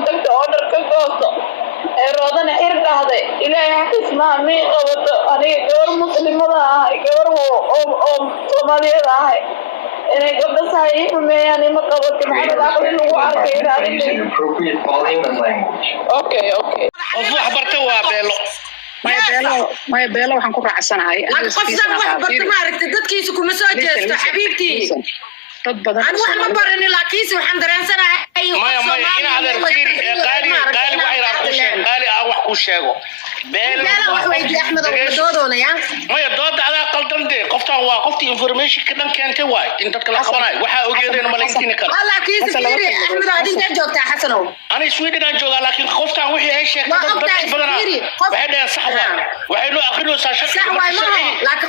كنت أقدر كنت رادنا إرد هذا إلى حكيس ما مي قوت أنا جور مسلم هذا جور أو سومالي هذا أنا قبل سايق ما يعني ما قوت ما هذا أقول إنه عارف أوكي أفوح برتوا بيلو ما يبيلو وحنكون رعسنا هاي قفزان واحد برتما ركت ددكيسو كما soo jeesto xabiibti أنا واحد ما برني لكيس وحن درنسنا أي ما إنا هذا الفيري قالي واحد كوشيغو لا واحد أحمد ودودونا يا ما يدود على قلتن دي قفتها وقفتي انفورميشن كده كانت واي انت كلا قبناي waxa ogeedeen ma layntiin kara والله كيس فيري أحمد عادين جوجتا حسنو أنا سويدن أنا جوجا لكن قفتها وحي أي شيء كده بس بدنا وحده صحوة وحده آخره ساشر صحوة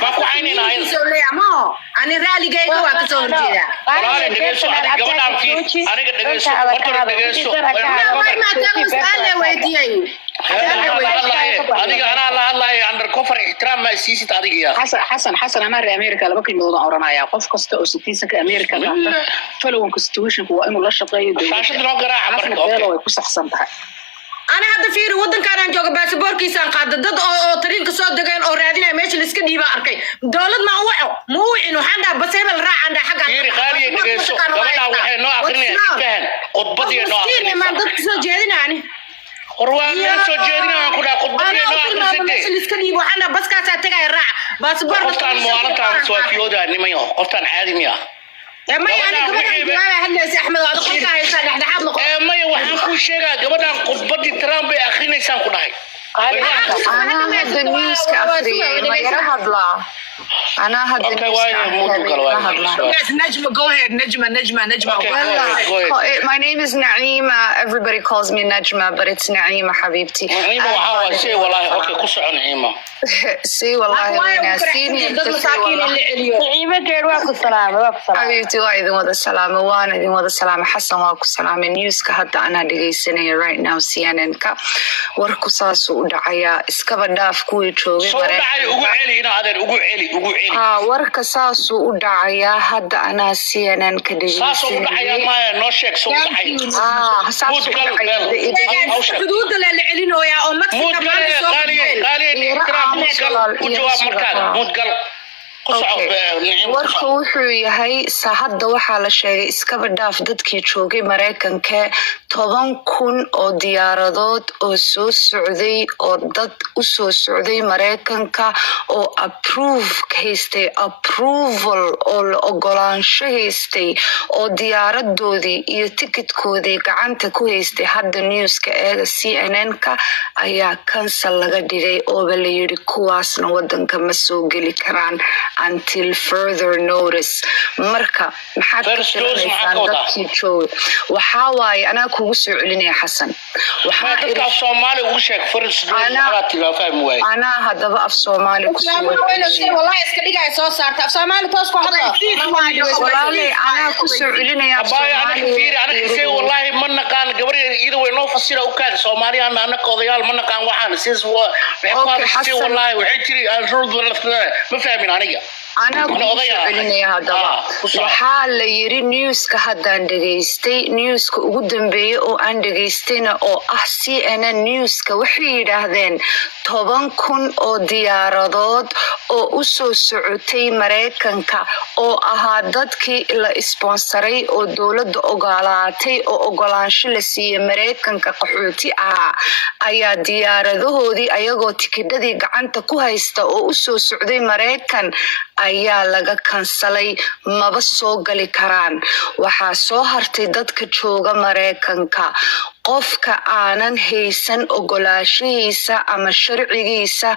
ما كو عيني نايل ما أنا رالي جاي جوا كسور جيدا أنا دقيسو أنا قبل أمكي أنا دقيسو برضو دقيسو ما تقول سؤال ويديني أنا الله عند الكفر احترام ما يسيسي تاريخيا حسن أنا رأي أمريكا لما كان موضوع عرنا يا قف كست أو 60 سنة أمريكا فلو كستوشن هو إنه لا شقي عشان لو قراءة برضو يكون أحسن بها أنا هذا فيري ودن كان جوجا باسبور كيسان قاد ضد أو طريق صوت دقين أو رادينا ماشي لسك ديبا أركي دولة ما مو إنه حدا بس هي بالراع عنده حاجة فيري خالي دقيسو قبلنا وحي نوع أخرين كان قطبتي نوع أخرين ما ضد صوت جيدنا يعني قروان من صوت جيدنا كنا قطبتي نوع أخرين ماشي لسك ديبا حنا بس كاسة تجا الراع باسبور قفتان موالتان سوافيودا نميو قفتان عادي مياه يا ما يعني قبل هلا سي أحمد هذا كل كاي صار إحنا حاب نقول ما وحنا كل شيء قبل قطبتي ترامب أخرين إنسان كنا هاي أنا هذا النيوز كأفري ما يرهضلا أنا هذا نجمة go ahead نجمة My name is Naima. Everybody calls me Najma, but it's Naima حبيبتي. نعيمة وحاول شيء والله أوكي قصة نعيمة. سي والله وين سيني نعيمة غير واكو سلامة حبيبتي وايد وهذا السلامة وانا دي وهذا السلامة حسن واكو السلامة نيوز كهذا أنا دقيسني right now CNN كا وركو ساسو دعيا إسكابا داف كوي شوي دعيا أقول علي هنا هذا أقول علي وركو ساسو دعيا هذا أنا CNN كدقيسني ساسو دعيا ما نوشك سو دعيا ساسو دعيا حدود العلينو يا أمك مود قالي وجواب مركز مود قال warku wuxuu yahay saacada waxaa la sheegay iskaba dhaaf dadkii joogay Mareykanka 10,000 oo diyaaradood oo soo socday oo dad u soo socday Mareykanka oo approval oo ogolaansho haystay oo diyaaradoodii iyo tikidkoodii gacanta ku haystay hadda newska ee CNN-ka ayaa cancel laga dhigay oo la yiri kuwaasna wadanka ma soo gali karaan until further notice marka maxaad ka filaysaa dadkii joogay waxaa waaye anaa kugu soo celinaya xasan waxaa dadka Soomaali ugu sheeg first dose anaa hadaba af Soomaali ku soo wallahi iska dhigay soo saarta af Soomaali toos ku hadla wallahi anaa ku soo celinaya Soomaali wallahi ma naqaan gabar iyada way noo fasira u kaad Soomaali ana qodayaal ma naqaan waxaan sis wallahi waxay tiri aan ma fahmin aniga أنا كنت هذا وحال يري نيوز كهذا دقيستي نيوز كوجودن بيه أو عن دقيستينا أو أحسي أنا نيوز كوحيد هذين طبعا كن أو ديارات أو أسو سعودي مريكان كا أو أهادت كي الإسبانسري أو دولة أوغالاتي أو أوغالانش لسي مريكان كقحوتي أيا ديارات هودي أيا قوتي كده دي عن تكوهيستا أو أسو سعودي مريكان ayaa laga kansalay maba soo gali karaan waxa soo hartay dadka jooga Mareykanka qofka aanan haysan ogolaashihiisa ama sharcigiisa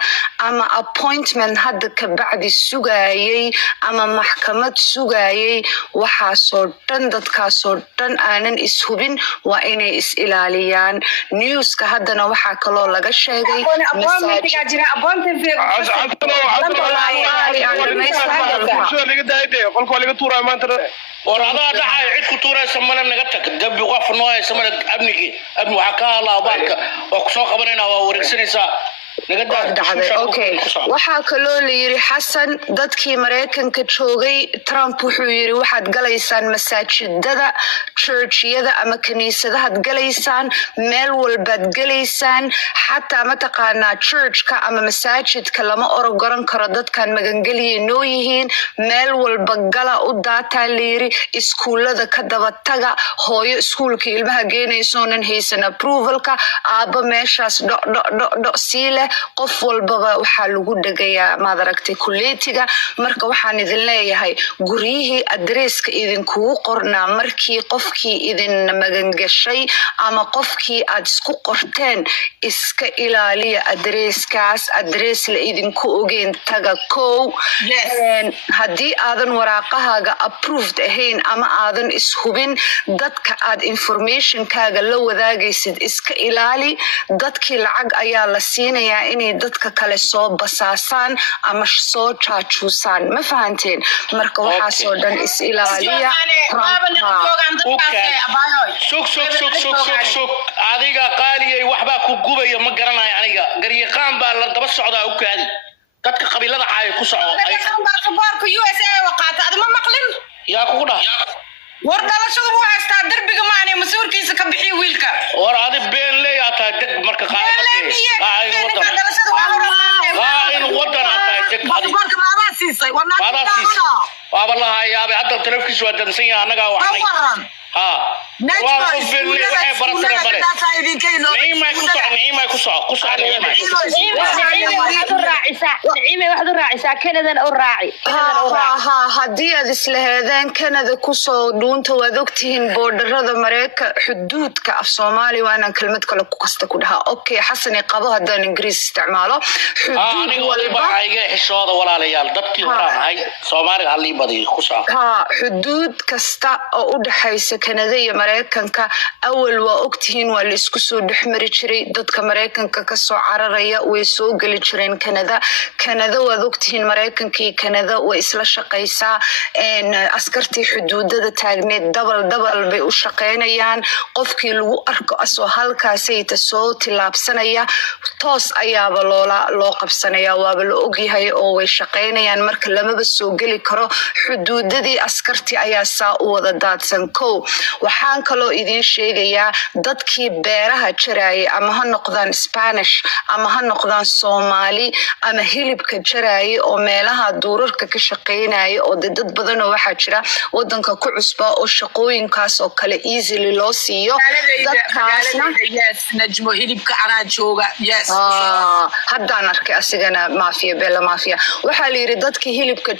ama appointment hadda ka bacdi sugayay ama maxkamad sugayay waxa soo dhan dadkaasoo dhan aanan ishubin waa inay is ilaaliyaan newska haddana waxa kaloo laga sheegay ورادة عيد كتورة سمنا نقطة دب وقف نوع سمنا أبني وحكاها الله بارك وقصوا خبرنا وركسني سا okay waxaa kaloo la yiri xasan dadkii Mareykanka joogay Trump wuxuu yiri waxaad galaysaan masaajidada churchyada ama kaniisadaha galaysaan meel walbaad galaysaan xataa ma taqaanaa churchka ama masaajidka lama orogoran karo dadkan magangeliye noo yihiin meel walba gala u daataa la yiri iskuulada ka daba taga hooyo iskuulka ilmaha geenaysoonan haysan approvalka aaba meeshaas do siile qof walbaba waxaa lagu dhagayaa maad aragtay kuleetiga marka waxaan idin leeyahay guriyihii adreeska idinkugu qornaa markii qofkii idin magangashay ama qofkii aad isku qorteen iska ilaaliya adreeskaas adrees la idinku ogeen taga kow haddii aadan waraaqahaaga approved ahayn ama aadan ishubin dadka aad informationkaaga la wadaagaysid iska ilaali dadkii lacag ayaa la siinayaa inay dadka kale soo basaasaan ama soo jaajuusaan ma fahanteen marka waxaasoo dhan is ilaaliya sug adiga qaaliyay waxbaa ku gubaya ma garanayo aniga garyaqaan baa la daba socdaa u kaadi dadka qabiilada caay ku soco USA waqaata adma maqlin yaa kugu dhahay war dhalashadu wuu haystaa darbiga maane masuurkiisa ka bixi wiilka war adi been leeyahay deg marka waaba lahayaabay hadda taleefkiisu waa dansan yahay annagaa waxnay haddii aad islaheedeen Canada kusoo dhuunta waad ogtihiin boordarada Mareykanka xuduudka af Soomaali waa inaan kelmad kale ku kasta ku dhahaa okay xasani qabo haddaan Ingiriis isticmaalo xuduud walba ayga xishooda walaalayaal dadkii warahay Soomaaliga halii badi ku soo xuduud kasta oo u dhaxaysa Canada iyo Mareykanka awal waa ogtihiin waa la isku soo dhexmari jiray dadka Mareykanka ka soo cararaya way soo gali jireen Canada waad ogtihiin Mareykanka iyo Canada way isla shaqaysaa askartii xuduudada taagneed dabal bay u shaqeynayaan qofkii lagu arko asoo halkaasay soo tilaabsanaya toos ayaaba loo qabsanaya waaba la ogyahay oo way shaqeynayaan marka lamaba soo gali karo xuduudadii askartii ayaa saa u wada daadsan kow waxaan kaloo idin sheegayaa dadkii beeraha jarayay ama ha noqdaan Spanish ama ha noqdaan Soomaali ama hilibka jarayay oo meelaha duurarka ka shaqeynayay oo dad badan oo waxa jira wadanka ku cusba oo shaqooyinkaas oo kale easily loo siiyo dadkaasna najmo hilibka anaa jooga haddaan arkay asigana maafiya bella maafiya waxaa la yiri dadkii hilibka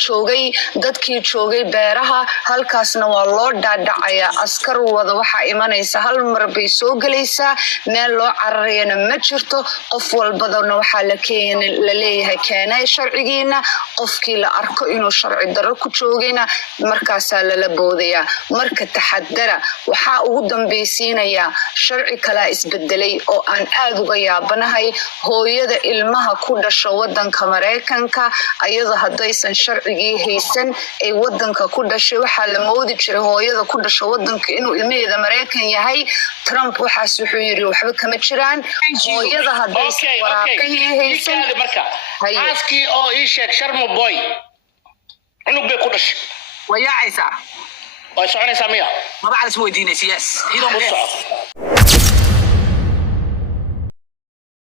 dadkii joogay beeraha halkaasna waa loo dhaadhacaya askar wada waxa imanaysa hal mar bay soo galaysaa meel loo cararayana ma jirto qof walbadana waxa la leeyahay keenay sharcigiina qofkii la arko inuu sharci darro ku joogayna markaas la boodaya marka taxadara waxa ugu dambaysiinaya sharci kala isbedelay oo aan aad uga yaabanahay hooyada ilmaha ku dhasho wadanka Mareykanka ayada hadaysan sharcigii haysan ay wadanka ku dhashay waxa la moodi jiray hooyada ku dhasho wadanka inuu ilmaheeda Mareykan yahay Trump waxaas wuxuu yiri waxba kama jiraan hooyada hadaysan waraaqihii haysan askii oo ii sheeg sharmo boy inuu bay ku dhashay wayacaysa way soconaysaa miya ma bacdas weydiinaysa yes